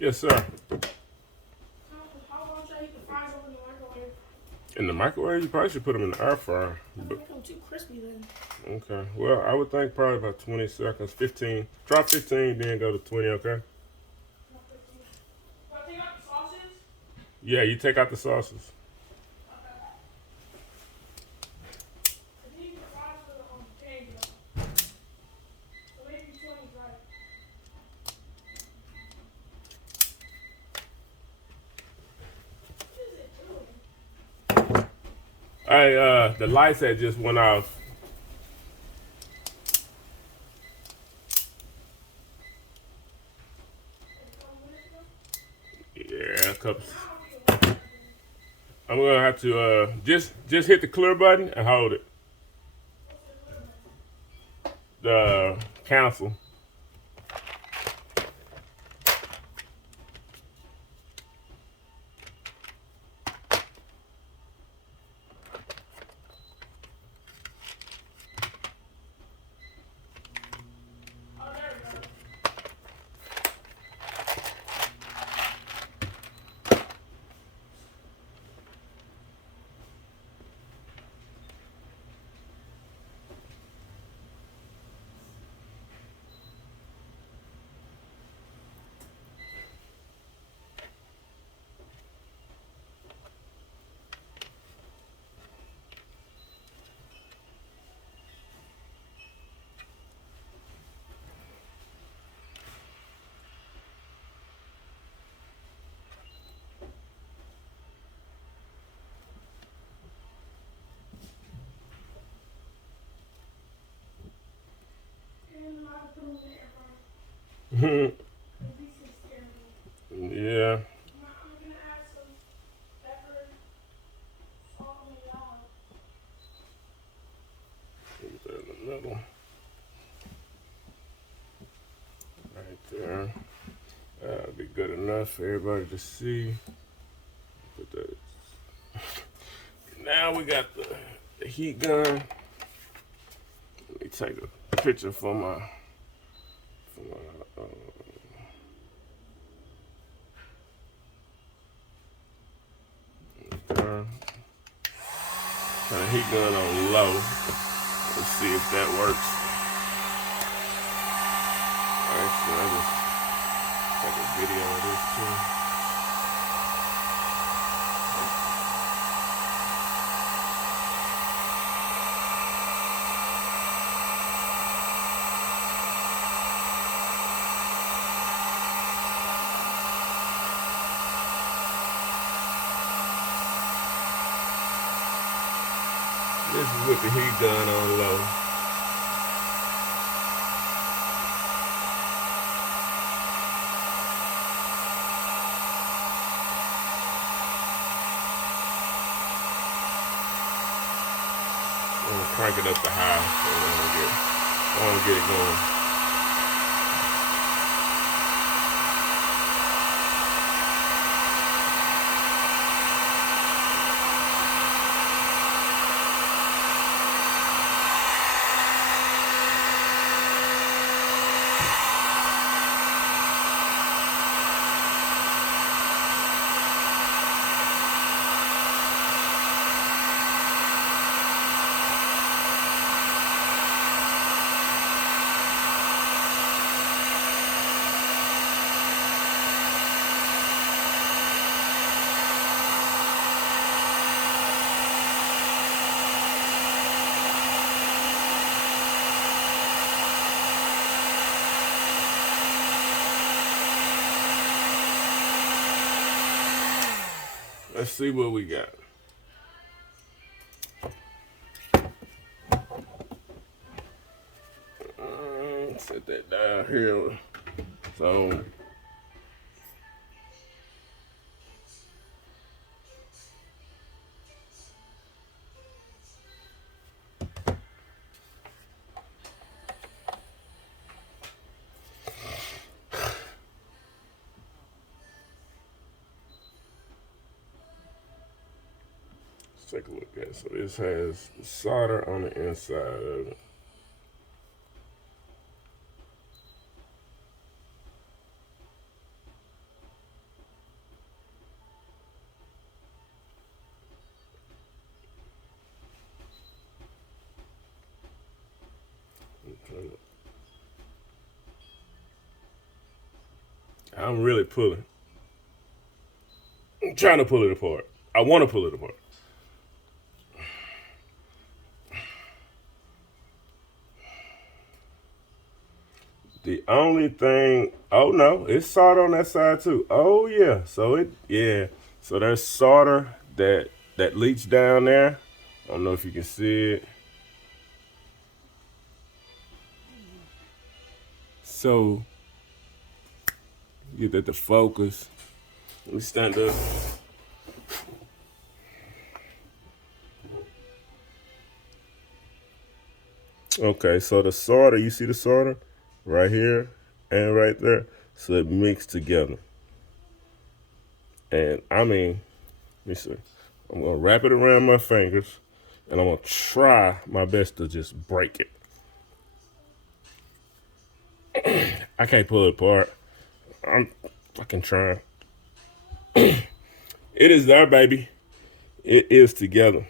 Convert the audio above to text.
Yes, sir. How long should I heat the fries up in the microwave? In the microwave, you probably should put them in the air fryer. That'll But make them too crispy then. okay. Well, I would think probably about 20 seconds, 15. Try 15, then go to 20. Okay. Not 15. Do I take out the sauces? Yeah, you take out the sauces. Okay. I need the fries for the pig though. So maybe 20 is right. What is it doing? Hey, the lights had just went off. Like a couple minutes ago? Yeah, a couple. Now I'll be able to then. I'm gonna have to just hit the clear button and hold it. What's the clear button? The cancel. Oh, there we go. And I have to put them in the air fryer. Yeah. Because these is terrible. Yeah. I'm gonna add some pepper, salt, and loud. Put that in the middle. Right there. That'll be good enough for everybody to see. Put that. Now we got the heat gun. Let me take a picture for my turn. Turn the heat gun on low. Let's see if that works. Actually, I just take a video of this too. This is with the heat gun on low. I'm gonna crank it up to high so I want to get it going. Let's see what we got. Set that down here. So let's take a look at it. So this has solder on the inside of it. I'm really pulling. I'm trying to pull it apart. I want to pull it apart. The only thing, oh no, it's solder on that side too. Oh yeah, so there's solder that leaks down there. I don't know if you can see it. So get that to focus. Let me stand up. Okay, so the solder, you see the solder right here and right there, so it mixed together. And I mean, let me see. I'm gonna wrap it around my fingers, and I'm gonna try my best to just break it. I can't pull it apart. I'm fucking trying. It is there, baby. It is together.